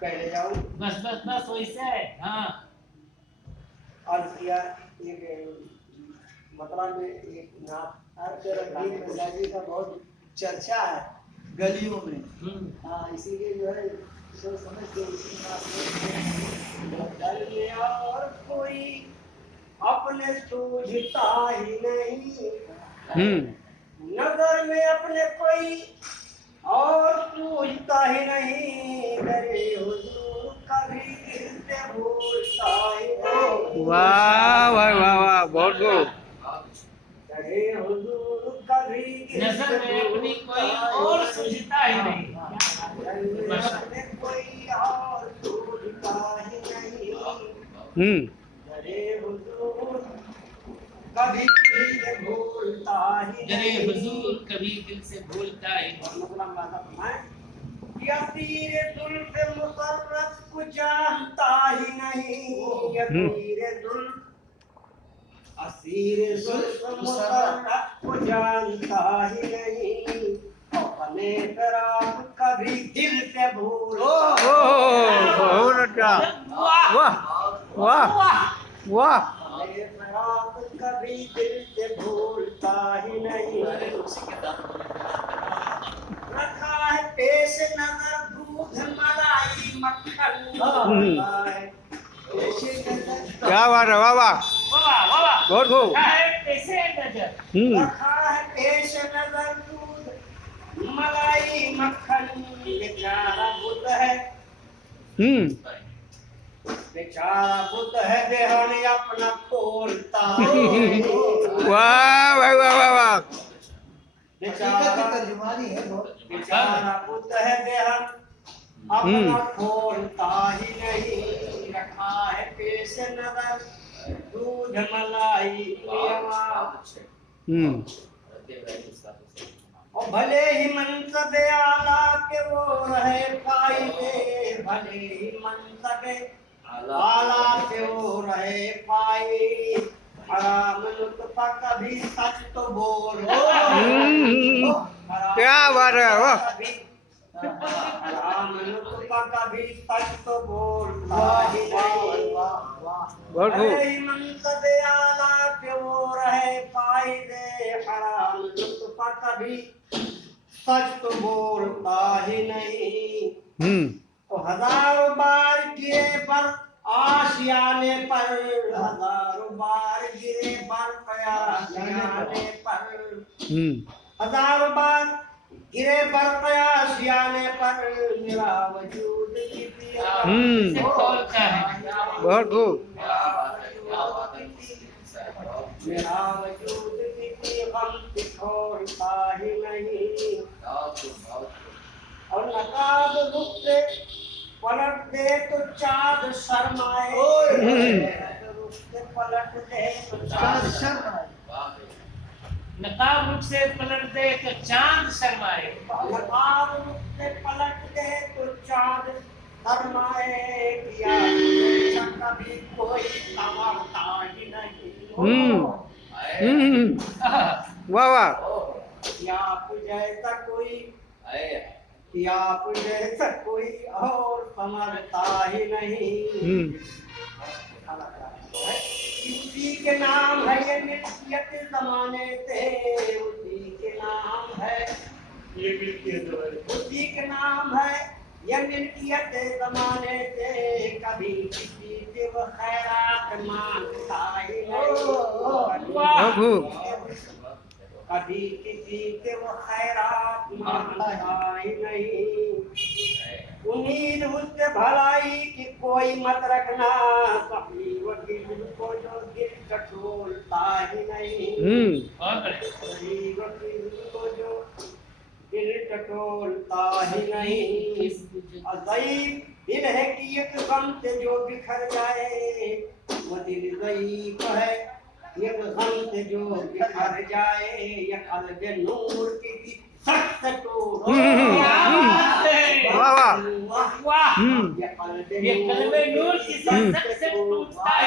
पहले जाऊं। बस बस बस वैसे है। हाँ अर्ज किया एक मतलब में एक नाथ रंगीन मिजाजी का बहुत चर्चा है गलियों में। हाँ इसीलिए जो है सोच समझ के उसी घर में और कोई अपने सूझता ही नहीं। नगर में अपने कोई और सूझता ही नहीं। मेरे हुजूर कभी दिल से भूलता ही नहीं। वाह वाह वाह वाह, बहुत खूब। मेरे हुजूर कभी दिल से नजर में अपनी कोई और सूझता ही नहीं। अपने कोई और सूझता ही नहीं। मेरे हुजूर कभी दिल से भूलता ही जरे नहीं। हुजूर कभी दिल से भूलता ही नहीं। मतलब माता फरमाए यसीर जुल्फ मुसर्रफ को जानता ही नहीं। यसीर जुल्फ असीर जुल्फ मुसर्रफ को जानता ही नहीं। अपने फराक कभी दिल से भूलता बहुत अच्छा। वाह वाह वाह वाह। अपने फराक कभी दिल से भूलता ही नहीं। रखा है पेश नजर दूध मलाई मक्खन। पेश नजर क्या बात है, वाह वाह, वाह वाह वाह। बहुत खूब। क्या है कैसे नजर। रखा है पेश नजर दूध मलाई मक्खन। बेचारा बुद्ध है बेचारा बुद्ध है देहन अपना खोलता है। वाह वाह वाह वाह वाह। बेचारा बुद्ध है देहन अपना खोलता ही नहीं। रखा है पेश नजर दूध मलाई मेवा। और भले ही मनसब आला के वो रहे फायदे। भले ही मनसब आला के वो रहे फायदे। हराम लुत्फा कभी सच तो बोलो। क्या बात है, वाह। हराम लुत्फा कभी सच तो बोलता ही नहीं। बहुत खूब। भले ही मनसब आला के वो रहे फायदे। हराम लुत्फा कभी सच तो बोलता ही नहीं। तो हजारों बार गिरे पर आशियाने पर। हजारों बार गिरे पर आशियाने पर। हजारों बार गिरे पर आशियाने पर। मेरा वजूद से खोलता है। बहुत खूब। मेरा वजूद किसी गम से छोड़ता ही नहीं। और नकाब रुख से पलट दे तो चाँद शर्माए। रुख से पलट दे तो चाँद शर्माए। नकाब रुख से पलट दे तो चांद शर्माए। नकाब रुख से पलट दे तो चाँद शर्माए। किया कभी कोई समझता ही नहीं। वाह वाह। कि आप जैसा कोई और समझता ही नहीं। उसी के नाम है ये मिल्कियत जमाने से। उसी के नाम है ये मिल्कियत। उसी के नाम है ये मिल्कियत जमाने से। कभी किसी से वो खैरात मांगता ही नहीं। कभी किसी से वो खैरात मांगता ही नहीं। उम्मीद उससे भलाई की कोई मत रखना। सही वकील को जो दिल टटोलता ही नहीं। सही वकील को जो दिल टटोलता ही नहीं। अज़ीब दिल है कि एक गम से जो बिखर जाए। वो दिल ज़ईफ़ है एक गम से जो बिखर जाए। ये क़ल्ब नूर की सख्त टूट। वाह वाह। वाह। ये क़ल्ब नूर की सख्त से टूटता है।